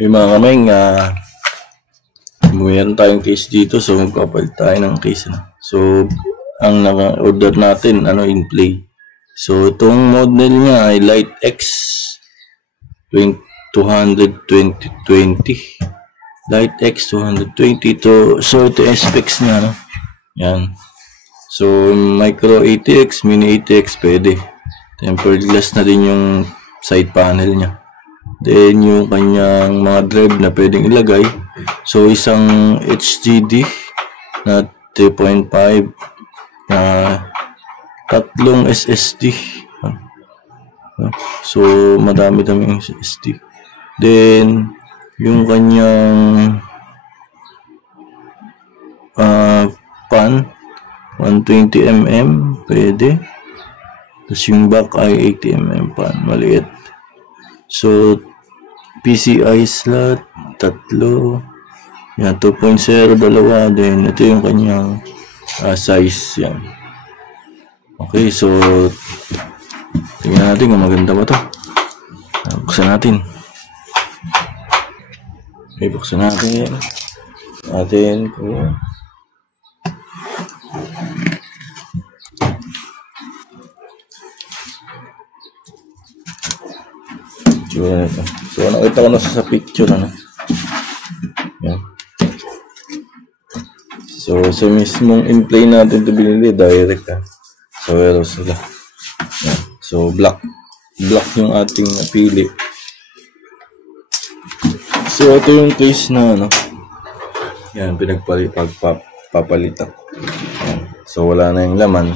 May mga kaming, mayroon tayong case dito, so magpapalit tayo ng case. So, ang naka-order natin, in play. So, itong model niya ay Light X 200 2020. Light X 220 to. So, ito yung specs niya, Yan. So, micro ATX, mini ATX, pwede. Tempered glass na din yung side panel niya. Then, yung kanyang mga drive na pwedeng ilagay. So, isang HDD na 3.5 na tatlong SSD. So, madami-daming SSD. Then, yung kanyang pan 120mm, pwede. Tapos yung back ay 80mm pan, maliit. So, PCI slot, tatlo. Yan, 2.0, dalawa. Then, ito yung kanyang size. Yan. Okay, so, tingnan natin kung maganda ba ito. Buksan natin. Okay, buksan natin. So, nakita ko na sa picture, Yan. So, sa mismong in-play natin ito binili, direct, So, meron sila. Yan. So, black yung ating napili. So, ito yung case na, Yan, papalitan. Yan. So, wala na yung laman.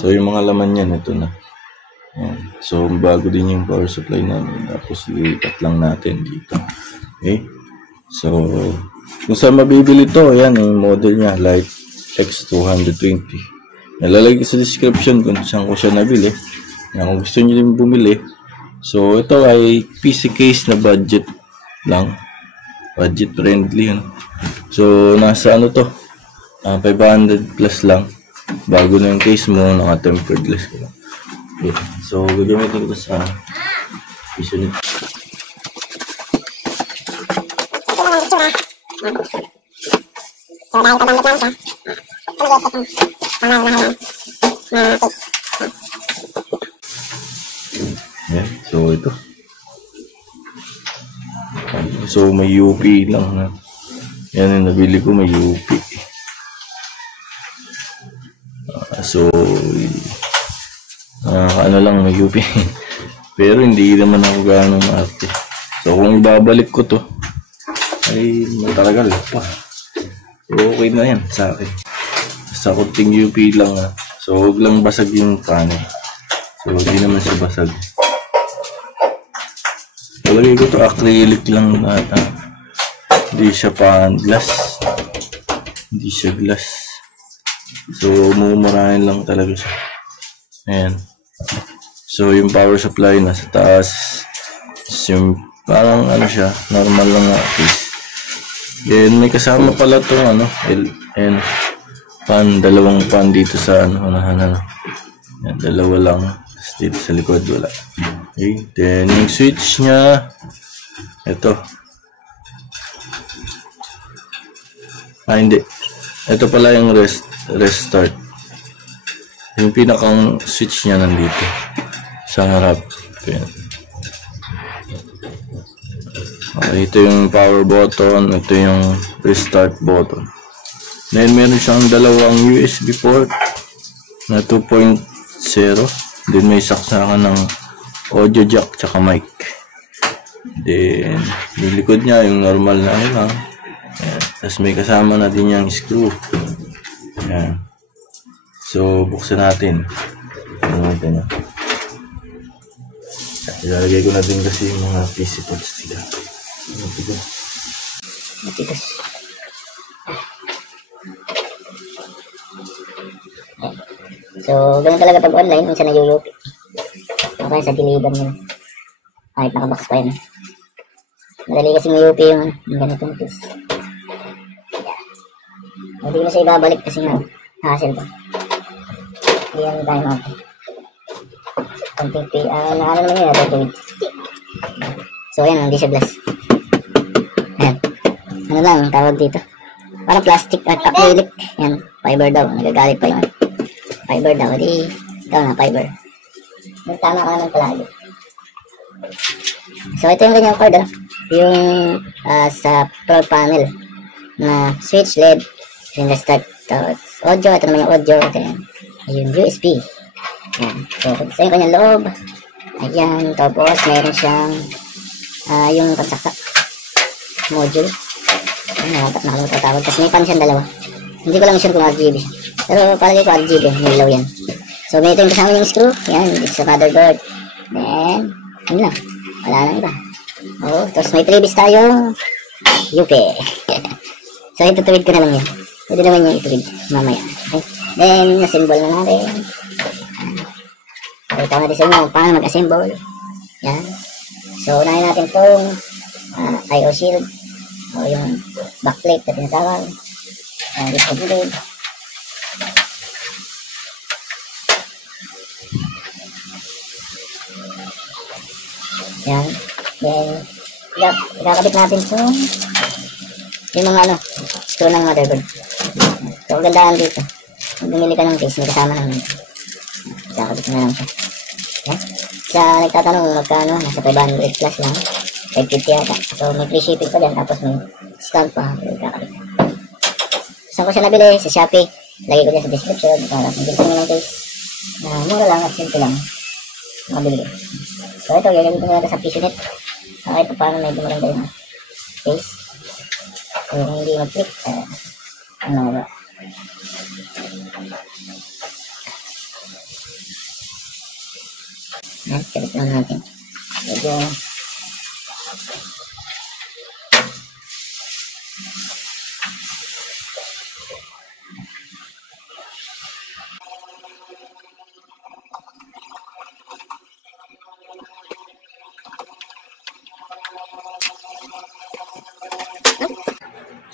So, yung mga laman yan, ito na. Yan. So, bago din yung power supply namin. Tapos, lipat lang natin dito. Okay? So, kung saan mabibili ito, yan, yung model niya, Light X 220. Nalalagay sa description kung saan ko siya nabili. Yan, kung gusto nyo din bumili. So, ito ay PC case na budget lang. Budget friendly, So, nasa to? 500 plus lang. Bago na yung case mo, naka-tempered glass ko lang. Okay. So, gagamitin ko sa piso nito. Yan. So, ito. So, may UP lang, Yan yung nabili ko, may UP. So, lang may UP. Pero hindi naman ako gano'ng maarte. So, kung ibabalik ko to, ay matagal pa. So, okay na yan sa akin. Sa kunting UP lang, So, huwag lang basag yung panel. So, hindi naman siya basag. Palagay ko to acrylic lang lahat, Hindi siya glass. Hindi siya glass. So, mumurahin lang talaga siya. Ayan. So, yung power supply nasa taas. Yung parang siya, normal lang case. Then, may kasama pala itong pan, dalawang pan dito sa unahan. Yan, dalawa lang. Tapos dito sa likod, wala. Okay. Then, yung switch niya, ito. Hindi. Ito pala yung restart. Yung pinakang switch niya nandito. Sa harap. Okay, ito yung power button. Ito yung restart button. Then, meron siyang dalawang USB port na 2.0. Then, may saksakan ng audio jack tsaka mic. Then, yung likod niya, yung normal na lang. Tapos may kasama na din yung screw. Ayan. So, buksan natin. Ilalagay ko na din kasi yung mga PC parts nila. Matigas. So, ganun talaga pag online, minsan na-UUP. Okay, sa deliver nyo. Kahit nakabox pa yun. Madali kasi may-UP yung ganitong piece. Hindi na siya ibabalik kasi nga hassle pa. Hindi yan tayo mga konting naman yun, so ayan, hindi siya glass. ano lang ang tawag dito. Parang plastic at acrylic. Yan, fiber daw. Nagagalit pa yun. Fiber daw. Di, ikaw na, fiber. Tama ka naman palagi. So, ito yung kanyang cord, yung sa pro panel na switch LED, yung start. Tapos, audio, ito naman yung audio. Ito yung USB. Yan. So, ito yung kanyang loob. Ayan, tapos meron siyang yung pagsaksak module. Ayan, nakalimutan tawag. Tapos may pan siyang dalawa. Hindi ko lang sure kung RGB siya. Pero palagi ko RGB, nilaw yan. So, may ito yung kasama yung screw. Yan, it's sa motherboard. Then, yun lang. Wala lang iba. Oo, tapos may previous tayo. UP. So, itutuwid ko na lang yan. Pwede naman yung ituwid mamaya. Okay. Then, assemble na natin. Pakita ko natin sa inyo paano mag-assemble. Yan. So, unahin natin itong IO shield o yung backplate na tinatawag. Dito gilid. Yan. Then, ikakabit natin itong yung mga screw ng motherboard. So, gandaan dito. Kung bumili ka ng case, may kasama naman ito. Ikakabit na lang siya. Yan. Sa nagtatanong magkano, nasa 500 plus lang. 550 yata. So, may free shipping pa dyan. Tapos may discount pa. Ikakabit. Saan ko siya nabili? Sa Shopee. Lagay ko dyan sa description. Para kung gusto nyo ng case na mura lang at simple lang. Makabili. So, ito, gagawin ko na sa PCNet. Okay, ito paano medyo maganda yung case. So, kung hindi mag-click, ano ba? Kalit lang natin. Medyo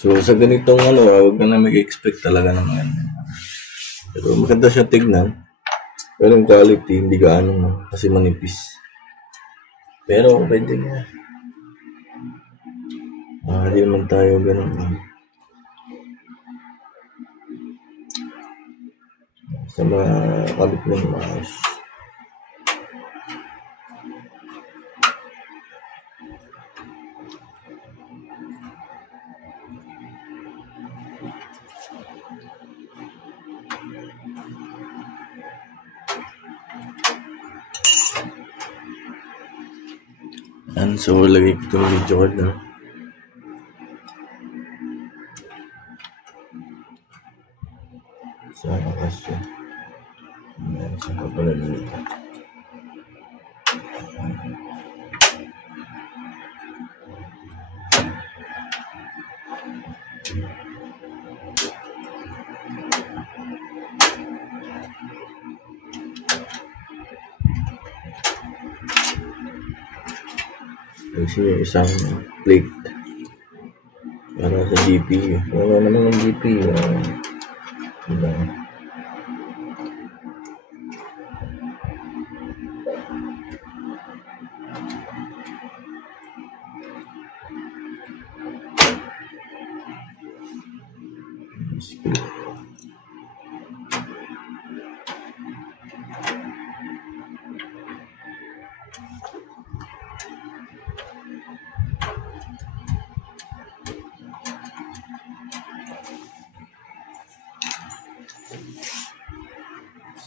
So, sa ganitong huwag ka na mag-expect talaga ng mga pero maganda siya tignan. Pero yung quality, hindi gaano kasi manipis. Pero, pwede nga. Hindi naman tayo ganun. Sa mga kabit ng maayos. And so, lagay ko itong video card na. Sa kasi. Ayan, saan ka pala dito. Kasi isang plate para sa GPU. Wala naman yung GPU. Diba?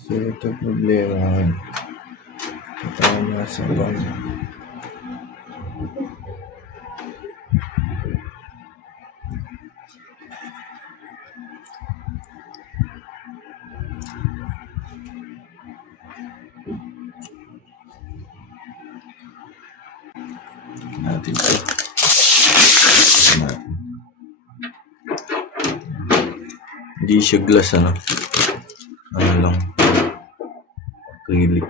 So, ito problema. Ito nasa bag. Natin ito. Hindi siya glass, ano lang. Acrylic.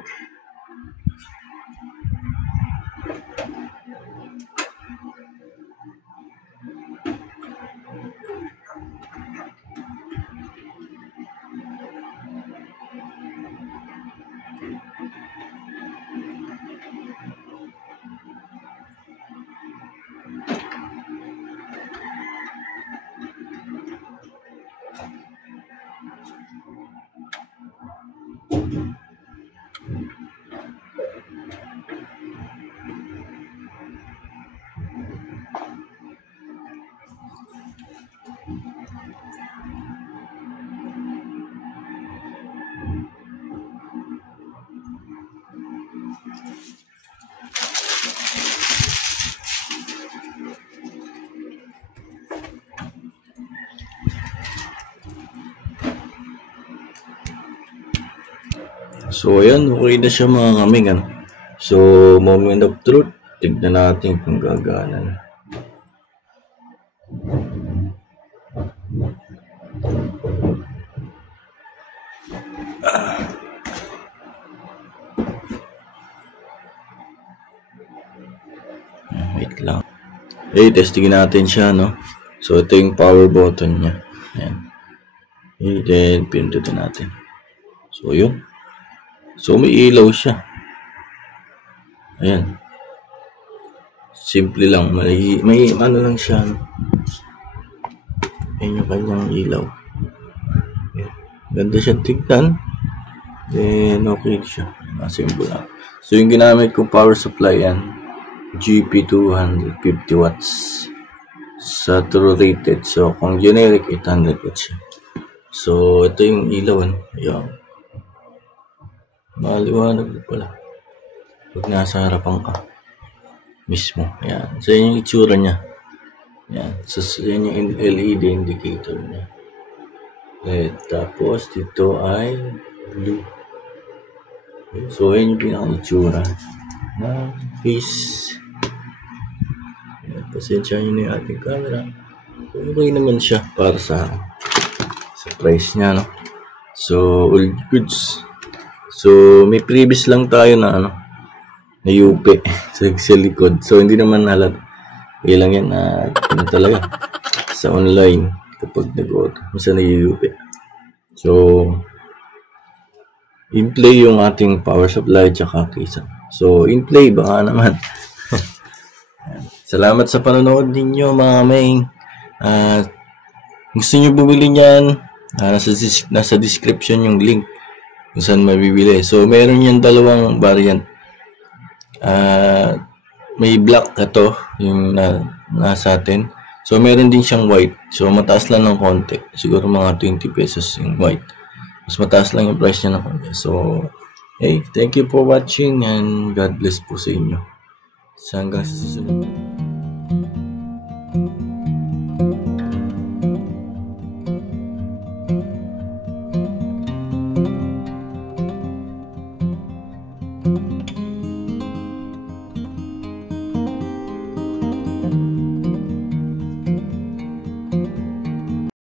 So, ayan, okay na siya mga kaming, ano. So, moment of truth. Tignan natin kung gagana na. Wait lang. Okay, testingin natin siya, no. So, ito yung power button niya. Ayan. Okay, then, pindutin natin. So, yun. So, may ilaw siya. Ayan. Simple lang. May ano lang siya, no. Ayan yung kanyang ilaw. Ayan. Ganda siya tignan. Then, okay siya. Simple lang. So, yung ginamit kong power supply yan, GP 250 watts. Sa true rated. So, kung generic, 800 watts siya. So, ito yung ilaw, ano. Ayan. Maliwanag pala. Pag nasa harapan ka. Mismo. Ayan. So, yun yung itsura niya. Ayan. So, yun yung LED indicator niya. Red. Tapos, dito ay blue. So, yun yung pinaka-itsura na face. Ayan. Pasensya nyo na yung ating camera. So, okay naman siya para sa price niya, no? So, all goods. So, may previous lang tayo na, ano, na UP sa likod. So, hindi naman halat. Ilang yan na, ano talaga, sa online, kapag nag-order, masa na-UP. So, in play yung ating power supply tsaka kisa. So, in play, baka naman. Salamat sa panonood ninyo, mga maing. Gusto nyo bumili niyan, nasa description yung link kung saan mabibili. So, meron yan dalawang variant. May black ito, yung nasa atin. So, meron din siyang white. So, mataas lang ng konti. Siguro mga 20 pesos yung white. Mas mataas lang yung price niya ng konti. So, hey, thank you for watching and God bless po sa inyo. Hanggang sa susunod.